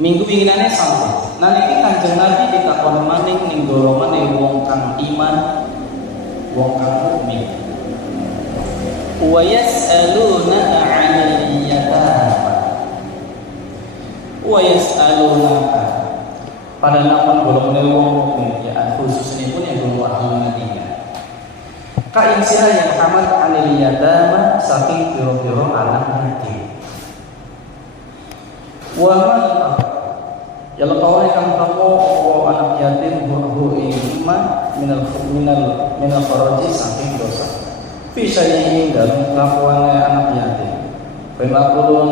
Minggu winginane sampun. Nalika Kanjeng Nabi ditakoni maning ning golongane wong kang iman, wong kang mukmin. Wa yas'aluna 'anil yatama. Wa yas'alunaka pada namun golongan wong mukmin ya khususnya pun yang golongan ahli Madinah kain sira yang hamad anil yatama saking piro-piro anak yatim wa man ya laqawai kang kamu anak yatim hu imma minal faraji saking dosa fi syai'in dalam kelakuan anak yatim pemaqulun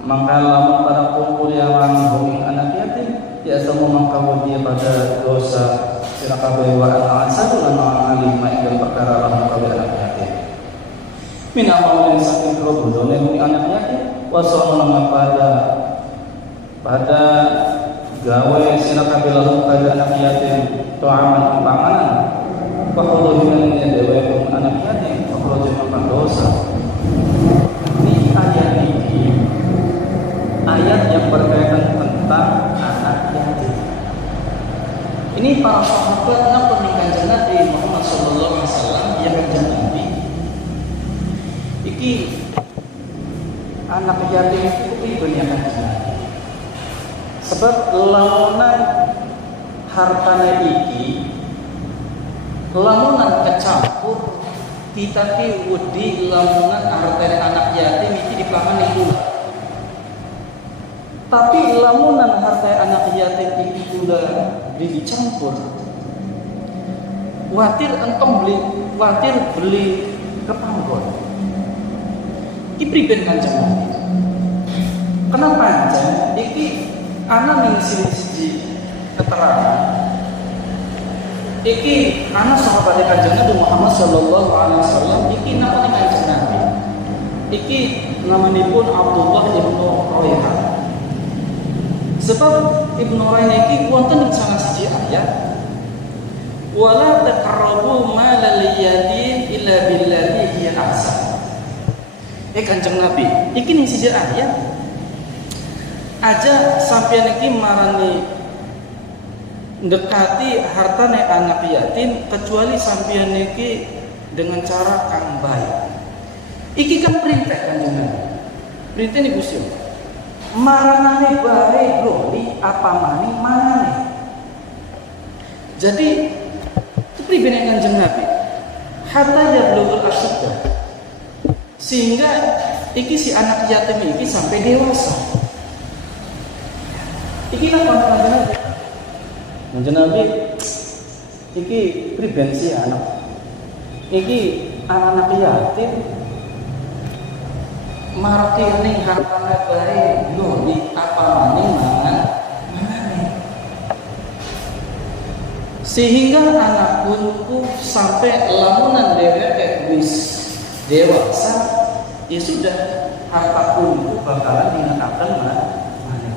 maka lamun pada kumpul yang ing anak yatim ya semua mangka dia pada dosa sira kabeh wa al-asal lan alim ing perkara lamun kabeh anak yatim min amalin saking robodone ing anak yatim wa sallallahu pada gawe sira kabeh lamun kabeh anak yatim ta'aman panganan fa khudhuhu min dewe anak yatim fa khudhuhu dosa ini ayat ini ayat yang berkaitan tentang anak yatim. Ini para sahabat yang pernikahan Nabi Muhammad SAW yang kanjeng Nabi. Iki anak yatim itu ibunya kanjeng Nabi. Sebab lamunan hartane iki lamunan kecampur kita ki wedi lamunan hartane anak yatim iki dipahami dulu. Tapi lamunan harta anak yatim ini pula dicampur. Watir beli kepanggon. Ipriben kanjeng Nabi. Kenapa aja? Iki anak ning siji keterangan. Iki anak sahabat kanjeng Nabi Muhammad sallallahu alaihi wasallam iki napa kanjeng Nabi. Iki namanipun Abdullah bin Rawaihah. Sebab Ibnu Rawaihah iki wonten ing salah siji ayat wala taqrabu malal yatim illa billati hiya ahsan. Kanjeng Nabi, iki ning siji ayat aja sampeyan iki marani ndekati hartane anak yatim kecuali sampeyan iki dengan cara kang baik. Iki kan perintah Kanjeng Nabi. Perintah ini Gusti maranane bae glori apa maning manane. Jadi itu pribadi Kanjeng Nabi. Hatta yablugul asyiddah. Sehingga iki si anak yatim iki sampai dewasa. Iki napa Kanjeng Nabi? Kanjeng Nabi iki pribadi si anak. Iki anak yatim marati ning hartane bae lho di apa maning mangan sehingga anak punku sampai lamunan dheweke wis dewasa ya sudah harta punku bakalan dinakaken maning.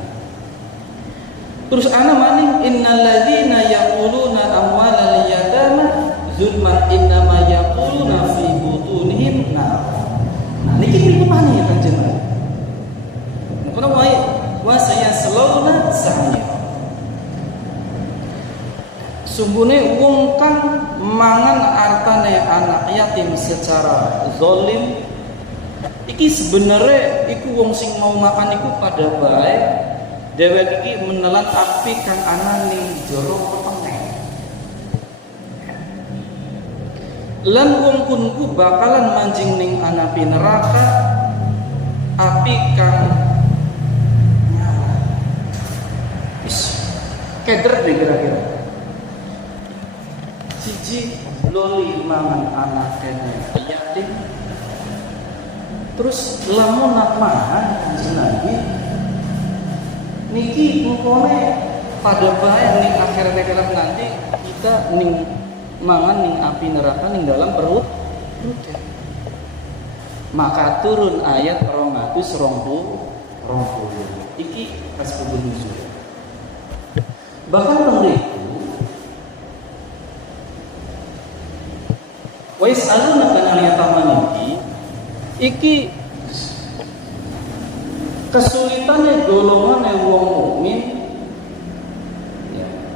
Terus ana maning innalladzina yaquluna amwalal yatama zulman innama yaquluna fi butunihim nar. Niki pripun maneh ya Kanjeng Nabi? Mengkono wae wa saya selawna saya. Sumbune wong kang mangan hartane anak yatim secara zalim iki sebenarnya iku wong sing mau makan iku pada bae dheweke iki menelan api kang ana ning jero wetenge. Lan wong kunku bakalan manjing ning anapi neraka api kang nyala. Wis keder deh kira-kira. Siji loli mangan anak kene yatim. Terus lamun nak mangan Kanjeng Nabi niki mengkone pada bae ning akhirat nanti kita ning mangan ning api neraka ning dalam perut. Maka turun ayat 220 iki asbabun nuzul. Bahkan mengriku wa yasaluna kana yatamaniki iki kesulitane golongan wong mukmin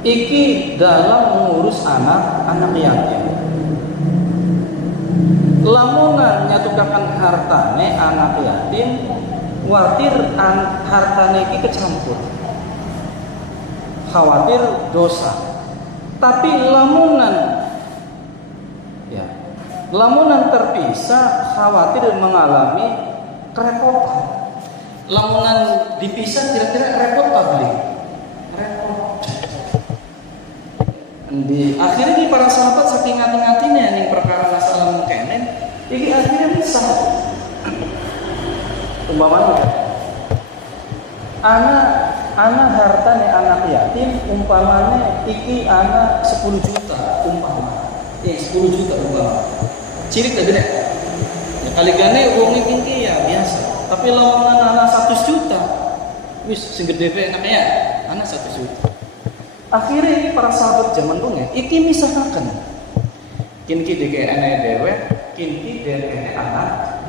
iki dalam mengurus anak yatim. Lamunan nyatukaken hartane anak yatim, watir hartane iki kecampur. khawatir dosa. Tapi lamunan terpisah khawatir mengalami kerepotan. Lamunan dipisah kira-kira repot tak beli? Repot. Akhirnya di para sahabat saking ngati-ngatinya nih perkara masalah mungkenen, ini akhirnya bisa. Umpamanya, anak harta nih anak yatim, umpamanya iki anak 10 juta umpama, 10 juta umpama. Cilik tak gede. Ya kali gane uang iki ya biasa. Tapi lawan anak 100 juta, wis sing gede anaknya anak 1 juta. Akhirnya ini para sahabat zaman dulu iki misalkan kinki deke anak dewe, kinki deke anak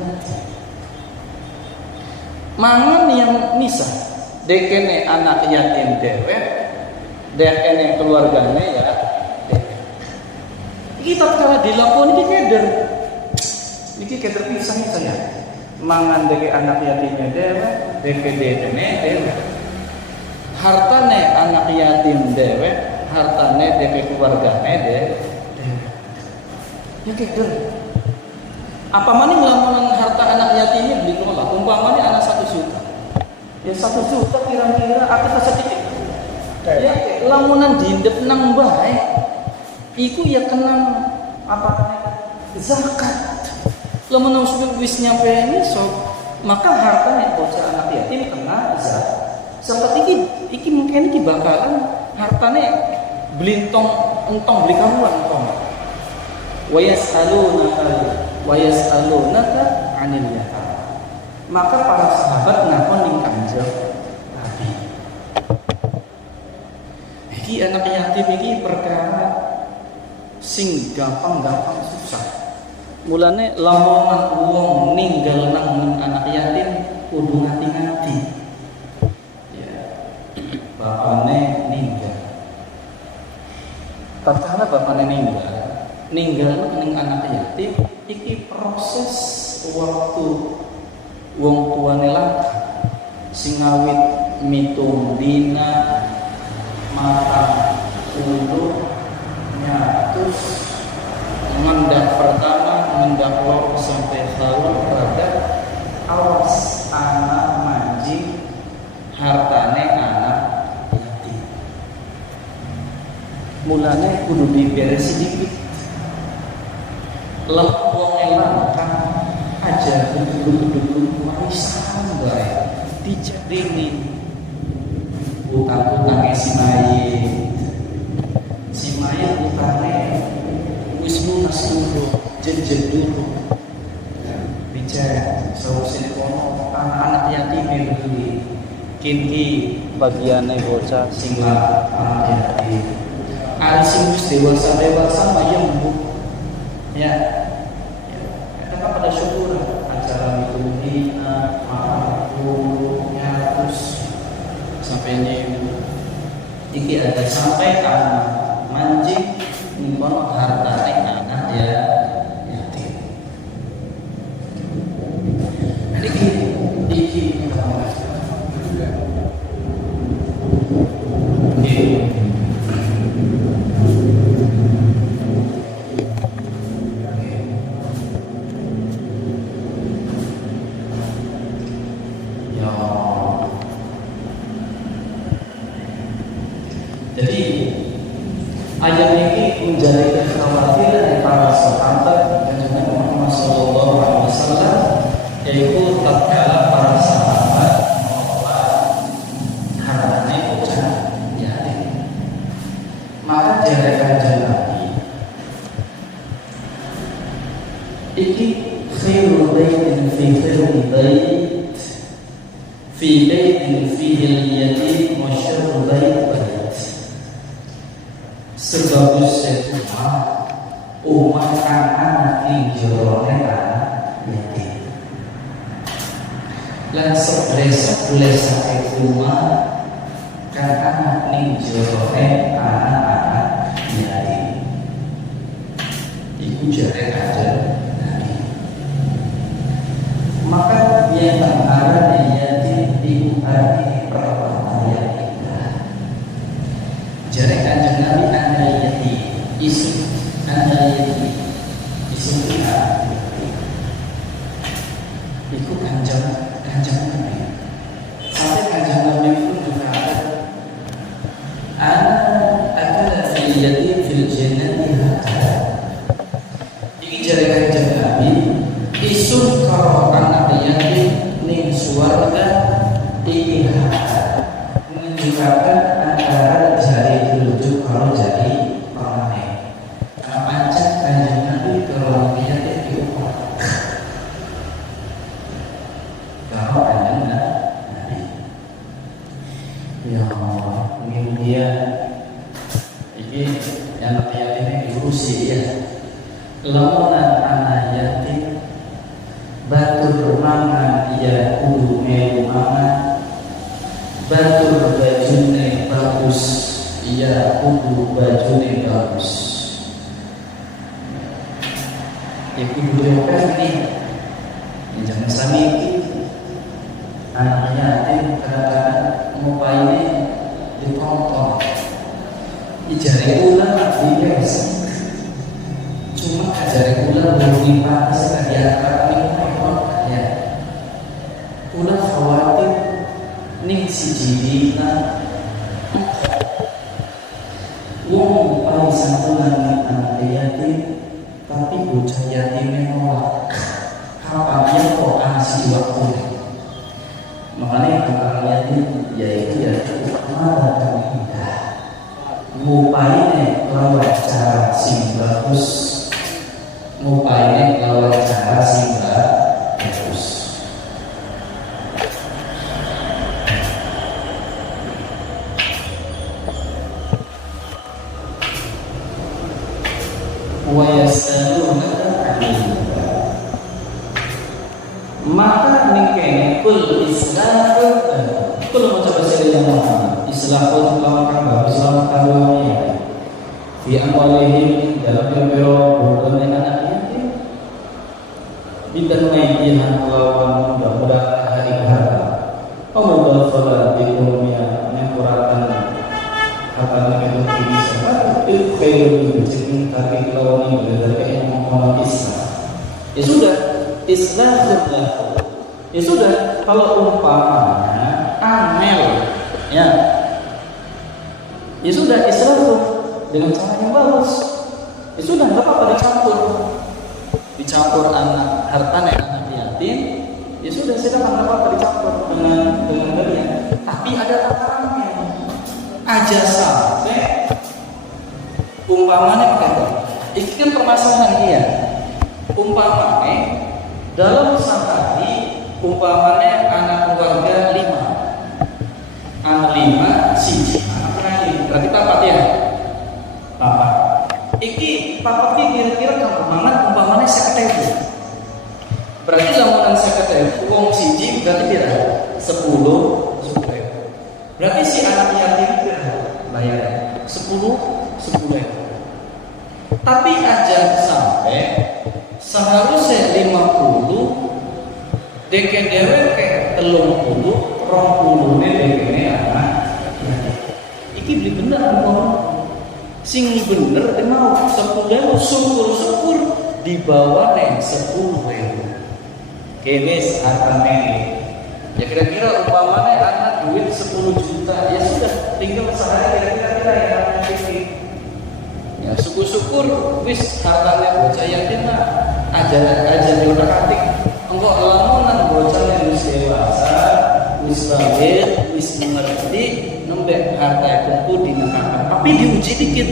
mangan yang misah deke anak yatim dewe, deke keluarganya ya deke. Iki tatkala dilakukan iki keder pisah saya mangan deke anak yatimnya dewe, deke dewe. Hartane anak yatim dewe, hartane deke keluargane dewe. Ya keder. Apa maning lamun harta anak yatimnya beli kelola? Umpamanya anak 1 juta. Ya 1 juta kira-kira akeh sedikit. Ya lamunan diindep nang bae. Iku ya kenang apa zakat. Lamun wis nyampe ini maka hartane bocah anak yatim kena zakat. Seperti iki mungkin iki bakalan hartane belintong entong beli karuan entong. Wa yas'alunaka 'anil yatama. Maka para sahabat ngakon ning Kanjeng Nabi. Iki anak yatim iki perkara sing gampang susah. Mulane lamun wong ninggal nang anak yatim kudu ngati-ngati. Bapaknya ninggal. Tatkala bapaknya ninggal ning anak yatim, iki proses waktu wong tuane langka sing awit mitung dina matang ulu nyatus mendak pertama mendak loro sampai haul pada awas anak manjing hartane anak mulanya kudu diberesi dikit. Lah wong langka aja kudu warisan bae dijadini utang-utangnya si mayit utangnya wis lunas dulu jenjen dulu bicara sausin kono anak yatim beli kinki bagiannya bocah singa anak yatim. Sing dewasa mayem bu, ya. Kita pada syukur acara itu dina, terus sampai iki ada sampai anak manjing nimbon harta anak ya yatim. Iki jadi ayat ini menjadi kekhawatiran para sahabat dan Nabi Muhammad SAW, yaitu tatkala para sahabat mengelola hartanya bocah yatim, maka jadikan Nabi ini khairul baitin fi khairul bait fi baitin fihi al-yatim wa syarrul bait sebagus umat kang anak ing jerone anak yatim lan seblesa umat kang anak ing jerone anak yatim iku jare kajen Nabi. Maka yang tangara yatim iku arti perkara yang indah antara jari telunjuk kalau jari pengamen. Pancen Kanjeng Nabi kalau lihat diukur. Kalau Kanjeng Nabi, ya Allah, ini dia. Ini yang yatim diurusi ya. Lamunan anak yatim batur mangan ia kudu melu mangan, batur bajune bagus ia kudu bajune bagus. Ya kudu jokan nih, jangan sampai anak yatim kadang-kadang ngupainnya ditonton, ijari ulang biasa. Cuma ajaran ulang belum dipantas kayak ya. Ulang khawatir nih si jidina wong paling santunan anak yatim, tapi bocah yatimnya nolak. Kapan dia kok ngasih waktu? Makanya kakak yatim yaitu ya marah kami indah. Ngupainnya lewat cara sing bagus. Ngupainnya lewat cara sing bagus. Wa yasaluna maka mengkene kul islah kul macam bahasa yang mana islah pun lawan bagus lawan kaluannya fi amwalihim dalam biro bukan anak yatim ditanai dia lawan mudah-mudahan hari harta pemuda salat di dunia mengkurangkan kata itu bisa itu kayak jadi tapi lawan ini berdasarkan yang mengenal Islam ya sudah Islam ya sudah kalau umpamanya amel ya sudah Islam dengan cara yang bagus ya sudah nggak apa-apa dicampur anak hartanya anak yatim ya sudah silakan nggak apa-apa dicampur dengan dia tapi ada tatarannya aja sampai umpamanya ini kan permasalahan dia umpamanya dalam sehari umpamanya anak keluarga 5 anak 5 siji anak lain berarti papat ya papat iki papat ini kira-kira kamu mangan umpamanya 50.000 berarti lamunan 50.000 uang siji berarti berapa 10.000 berarti si anak yatim berapa bayar 10.000 tapi aja sampai seharusnya 50 deken dewe ke 30 20 dekene anak iki beli bener sing bener mau 10.000 syukur di bawah nih 10.000 kedes harta mene ya kira-kira umpamanya anak duit 10 juta ya sudah tinggal sehari kira-kira ya ya syukur wis hartanya bocah yatim lah aja diotak-atik engkau lamunan bocah yang dewasa wis balik wis mengerti nembek harta itu dinekakan tapi diuji dikit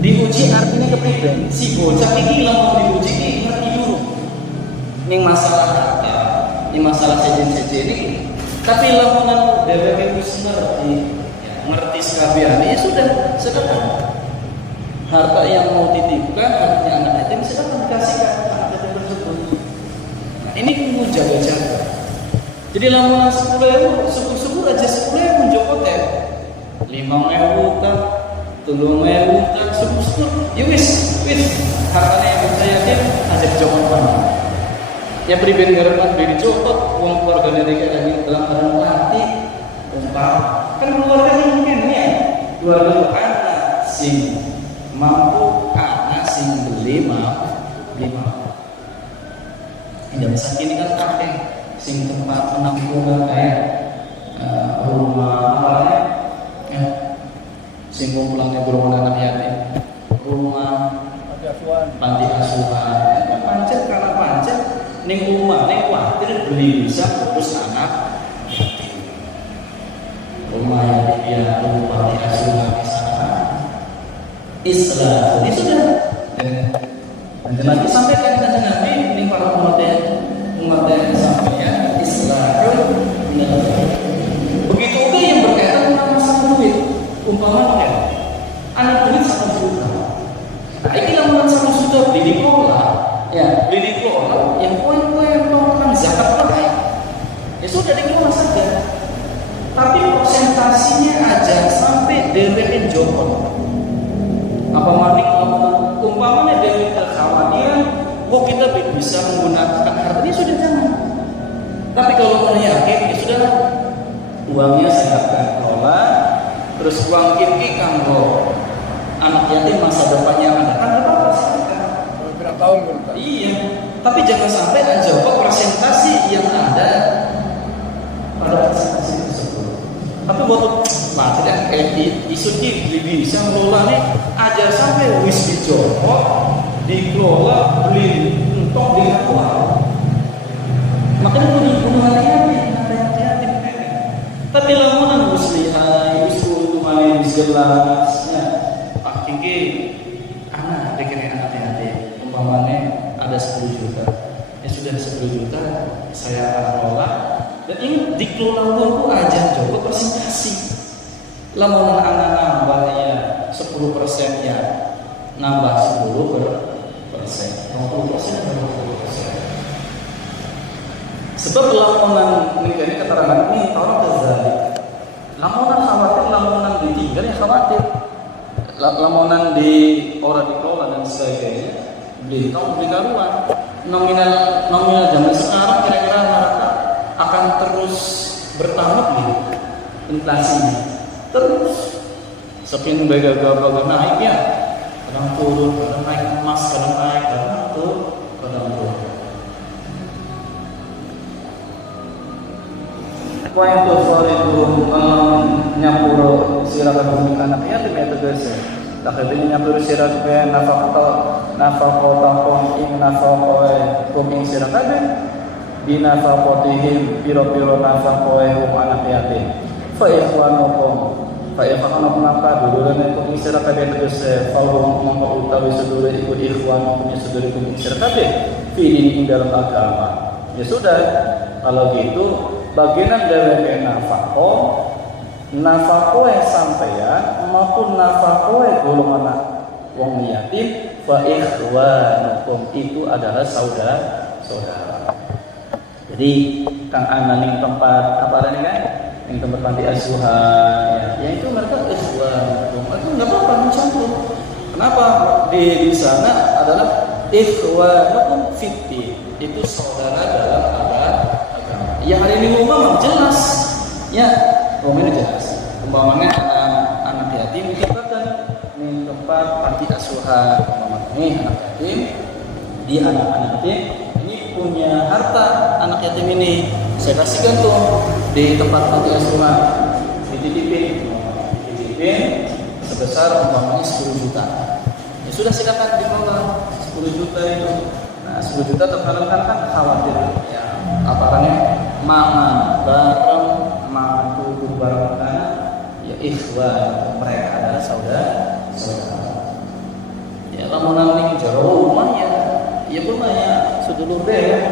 diuji artinya kepribadian si bocah ini lamun diuji ini ngerti dulu ini masalah harta ini masalah sejen-sejen ini tapi lamunan dheweke wis ngerti sekabiane ya sudah sedekah harta yang mau dititipkan hartanya anak yatim silakan dikasihkan anak yatim tersebut. Nah, ini kudu jaga-jaga. Jadi lamun 10.000 syukur aja 10.000 jokot ya. 5.000 kan, 3.000 kan syukur. Ya wis hartanya yang bocah yatim aja dijokot banget. Ya pribadi ngarepan beli dicokot uang keluargane dek lagi dalam keadaan mati. Kan keluarga mungkin ya. Keluarga anak sing mampu anak sing beli mau tidak bisa kini kan kakek sing tempat penampungan kayak rumah apa ya sing pulangnya berumah anak yatim rumah panti asuhan pancet karena pancet ning rumah ning kuatir beli bisa urus anak yatim rumah Islam. Ini sudah. Dan Nabi sampaikan kepada Nabi ini para umat yang sampaikan Islam. Begitu juga yang berkaitan dengan masalah duit. Umpamanya anak duit 1 juta. Nah, ini lamunan 1 juta beli dikelola. Ya, beli dikelola yang poin-poin yang tentang zakat baik. Ya sudah dikelola saja. Tapi presentasinya aja sampai DWN Joko. Apa manik umpamanya dari kekhawatiran kok kita bisa menggunakan harta ini sudah jangan. Tapi kalau mau yakin ya sudah uangnya saya akan kelola, terus uang ini kanggo anak yatim masa depannya akan datang apa silakan. Berapa tahun berapa? Iya, tapi jangan sampai menjawab presentasi yang ada pada presentasi tersebut. Tapi waktu tidak isu ini bisa ngelola nih aja sampai wis dicoba dikelola beli entok dengan uang. Makanya kudu hati-hati. Tapi lamunan muslihai usul kemarin jelasnya Pak Kiki anak dekene hati-hati. Umpamanya ada 10 juta. Ya sudah 10 juta saya akan kelola. Dan ini dikelola uangku aja coba presentasi. Lamun anak nambahnya 10% ya nambah 10%, 20%. Sebab lamunan ini keterangan ini orang terzalik. Lamunan khawatir, lamunan ditinggal ya khawatir. Lamunan di orang dikelola dan sebagainya, beli karuan. Nominal zaman sekarang kira-kira harga akan terus bertambah gitu inflasinya. Terus sepin baga-baga naik ya, kadang turun, kadang naik emas, kadang naik, kadang turun, kadang turun. Kau yang tuh sore itu nyapuro sirakan bumi anak yatim ya tegas ya. Tak ini nyapuro sirakan nafakota ing nafakoe ing sirakan di nafakotihim piro-piro nafakoe anak yatim. Fa ikhwanukum maka dulu dan itu isra kabeh tegese fauhum maka utawi sedulur iku ikhwan punya sedulur iku isra kabeh fi dalam agama. Ya sudah, kalau gitu bagian dari nafaqo sampeyan maupun nafaqo golongan wong yatim fa ikhwanukum itu adalah saudara. Jadi kang ananing tempat apa ini kan? Yang tempat panti asuhan, ya itu mereka ikhwan, itu nggak apa-apa mencampur. Kenapa di sana adalah ikhwanukum fiddin, itu saudara dalam agama. Ya hari ini umum jelas, ya umumnya jelas. Umpamanya anak yatim ditempatkan di tempat panti asuhan, umpamanya anak yatim, di anak yatim ini punya harta anak yatim ini. Saya kasihkan tuh di tempat panti asuhan dititipin sebesar umpamanya 10 juta. Ya sudah silakan dikelola 10 juta itu. Nah 10 juta terkadang kan khawatir ya apakahnya mangan bareng tubuh bareng makanan ya ikhwan mereka adalah saudara. Ya lamunan ning jero rumah ya pun ya sedulur deh.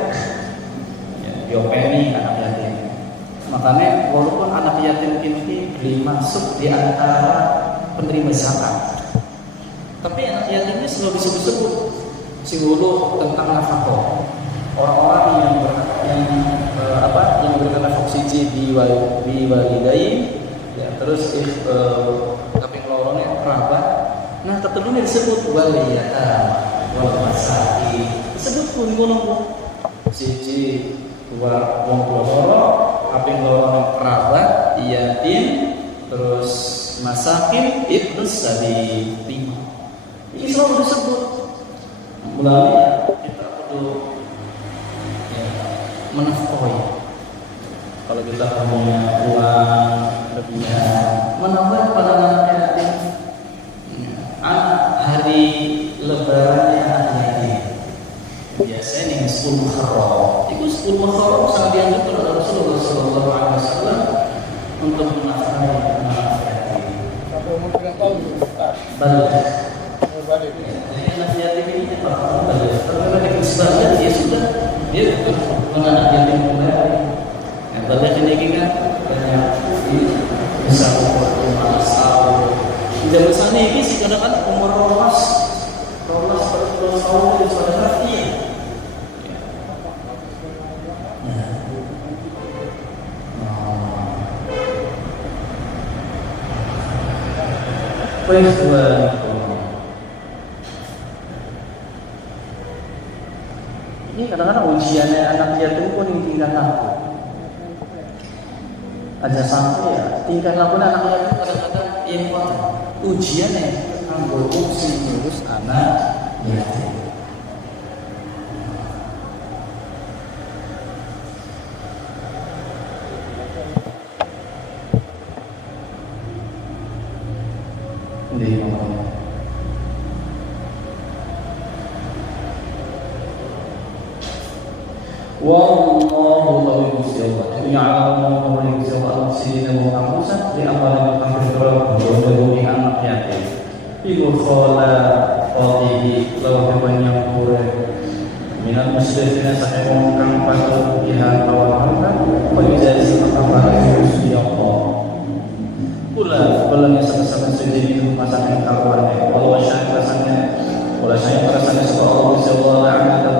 Diopeni anak yatim. Makanya walaupun anak yatim ini masuk di antara penerima zakat, tapi anak yatim ini selalu disebut simbol tentang nafkah. Orang-orang yang memberikan nafkah siji di walidain, ya terus tapi ngelorongnya kerabat. Nah ketelunya disebut waliyatan, wal masakin. Disebut pun siji dua wong loro, kaping loro kerabat, yatim, terus masakin, ibnu sabil 5. Ini selalu disebut. Mulanya kita perlu menafkahi. Kalau kita punya uang lebihan, menambah pada anak yatim. Hari lebarannya anak yatim. Biasanya nih 10 Muharram. Itu 10 Muharram sangat dianjurkan oleh Rasulullah SAW untuk menafkahi anak yatim. Sampai umur berapa tahun? Balik bukan anak yatim kembali. Yang tadi ini kan banyak bisa umur 15 tahun. Tidak besarnya ini sih kadang-kadang umur 12 tahun itu sudah mati. Praise the Lord. Ini kadang-kadang ujiannya anak yatim pun yang tinggal laku. Aja sampai ya tinggal laku anak yatim kadang-kadang yang ujiannya anggur uji ngurus anak yatim. Ini ngomong. Wallahu a'lam bishawab. Ya'lamu ma yusawwa al-muslimin wa anfusan li amwalihim wa anfusihim anak yatim. Iku qala qatihi law banyak pura minal muslimin sahibun kang patu biha tawakkal wa yujazi kafara Allah. Bulan yang sama-sama sendiri itu masakan kawannya. Walau saya perasaannya sebab Allah Subhanahu wa taala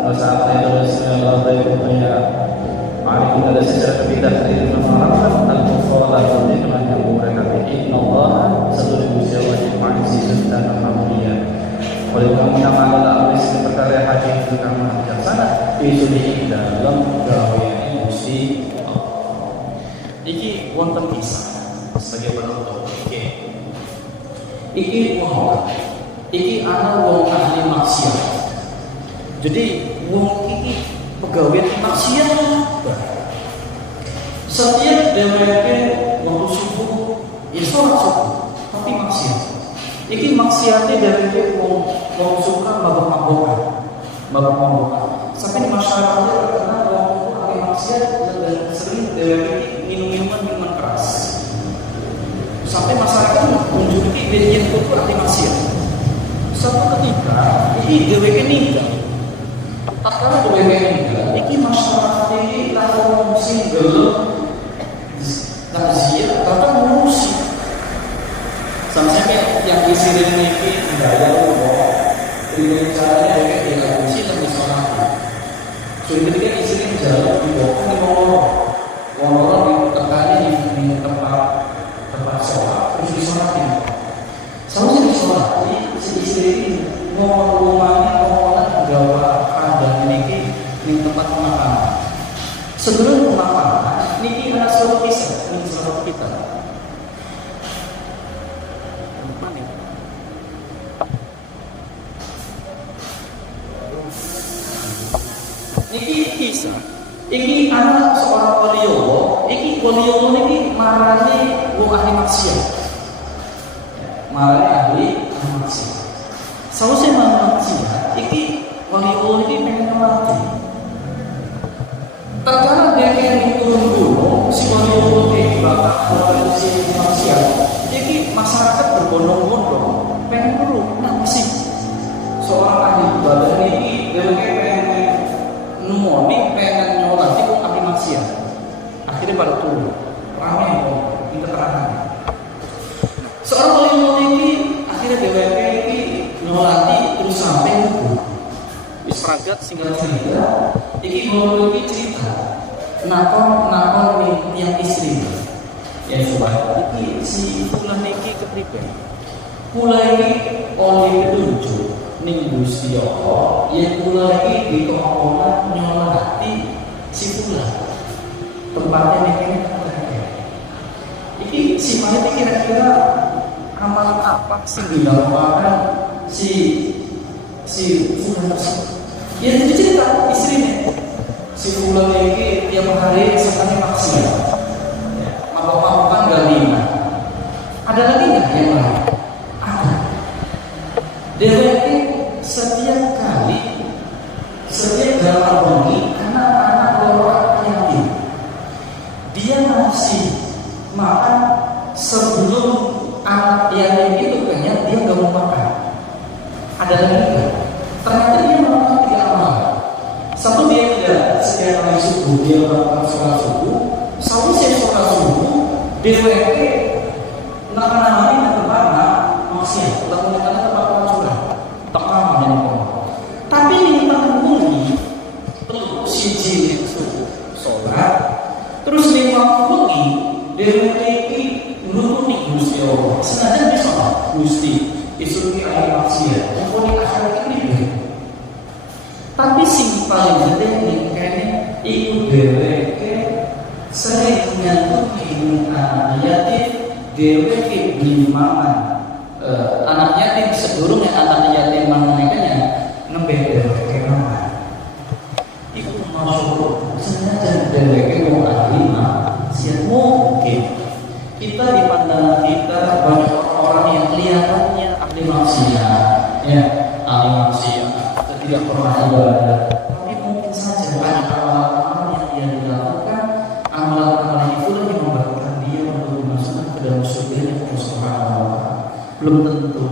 merasa apa yang terus Allah punya mari kita ada secara kita dari mengharapkan al-mufalah dari teman yang mereka inna Allah satu wajib manusia dan manusia. Oleh kamu yang adalah alis perkara haji itu kamu bijaksana itu di dalam gawe mesti iki wonten kisah sebagai penonton iki wong iki ana wong ahli maksiat. Jadi wong iki pegawai maksiat. Setiap dheweke waktu subuh ya sholat subuh tapi maksiat. Iki maksiate dheweke wong suka mabok-mabokan. Sampai masyarakat terkenal wong ahli maksiat dan sering dheweke minuman keras. Sampai masyarakat menjuluki yang itu ahli maksiat. Suatu ketika ini dheweke ninggal. Tatkala dheweke ninggal, iki masyarakat iki lakukan single takziah atau ngurusi. Sampai yang disirin iki bayar uang. Dengan caranya dheweke dilakukan lebih sholat. Sudah ketika disirin jalan dibawa ke orang tekani di tempat sholat terus disolatin. Sama disolati si istri ini ngomong rumahnya ngomongan gawa ada niki di tempat pemakaman. Sebelum pemakaman niki ada suatu kisah ini suatu kita. Niki kisah. Iki anak seorang waliullah, iki waliullah niki marani wong ahli maksiat. Marani ahli maksiat. Sausé maksiat, iki waliullah iki pengen mati. Tatkala dia ingin turun gunung, si waliullah iki bakal si maksiat. Iki masyarakat berbondong-bondong pengen turun, nah sih. Seorang ahli ibadah niki dheweke pengen numoni pengen nyolati kok ahli maksiat. Akhirnya pada turun ramai kok minta keterangan. Seorang wali ini akhirnya dheweke iki nyolati terus sampai ngumpul. Wis ragat singkat cerita, iki wali iki cerita nakon yang istri. Ya sobat, iki si fulan iki kepribe. Kula iki oleh petunjuk ning Gusti Allah yen kula iki dikongkon nyolati si fulan. Tempatnya ning kene. Iki si mayit kira-kira amal apa sing dilakukan si fulan tersebut. Ya itu cerita istrinya. Si fulan iki tiap hari sekali maksiat. Mabok-mabokan galina. Ada lagi nggak yang lain? Ada. Dheweke setiap dalam bengi anak-anak orang yatim dia ngasih makan sebelum anak yatim itu kenyang dia nggak mau makan. Ada lagi nggak? Ternyata dia makan 3 malam. setiap kali subuh dia melakukan sholat subuh, selesai sholat subuh, DWP nak maksiat, lakukan tempat curang, tekan dan tapi ini menghubungi terus siji subuh sholat, terus lima wengi DWP nuruni Gusti Allah. Senajan bisa Gusti isu ini ayat maksiat, mumpuni akhirat ini. Tapi sing paling penting ini ikut DWP sering menyangkut anak yatim, DWP bimbingan anak yatim sedurungnya anak yatim mangannya ngebeh DWP mana? Itu masuk senajan DWP mau alima, siap mungkin kita di pandangan kita banyak orang yang kelihatannya ahli maksiat, ya ahli maksiat, tidak pernah ibadah. Tapi mungkin saja banyak amalan-amalan yang dia dilakukan, amalan-amalan itu yang membuatkan dia untuk masuk ke dalam surga yang Allah. Belum tentu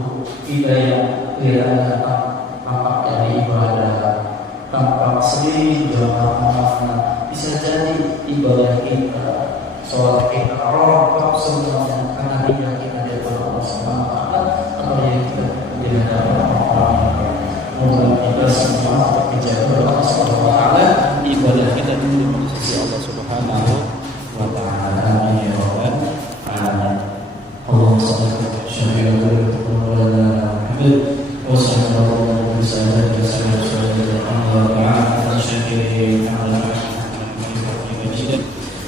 kita yang kelihatan tampak dari ibadah, tampak sendiri dalam amalnya, bisa jadi ibadah kita, sholat kita, rokok semuanya karena dia kita dari Allah Subhanahu wa Ta'ala, atau yang kita tidak ada orang yang kita semua berbicara Allah Subhanahu wa Ta'ala, ibadah kita diterima di sisi Allah Subhanahu wa Ta'ala. Amin ya rabbal alamin. Allahumma shalli ala Muhammad wa ala ali Muhammad wa sallallahu alaihi wasallam.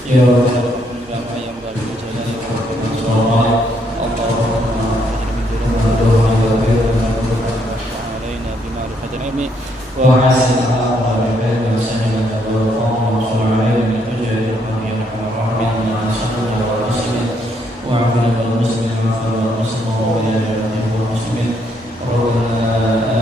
Ya وحسن الله وبارك وسلم اللهم صل عليه وسلم وعافنا بالمسلم وعافنا بالمسلم وبارك بالمسلم ربنا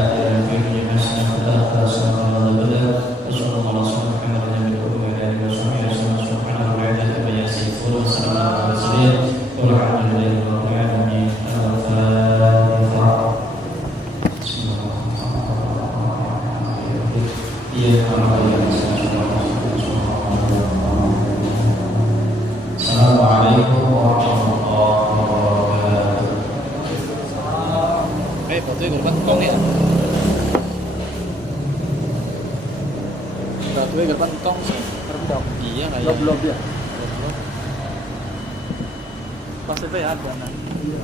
آتنا في الدنيا حسنة وفي الآخرة حسنة وقنا عذاب النار وصلى الله على سيدنا محمد وعلى آله وصحبه وسلم سبحان ربك عما يصفون وسلام على المرسلين والحمد لله رب العالمين. Assalamualaikum warahmatullahi wabarakatuh. Fotonya gerbang kong ya. Fotonya gerbang kong sih. Rendam. Iya nggak ya? Belum ya. Pas itu ya ada. Iya.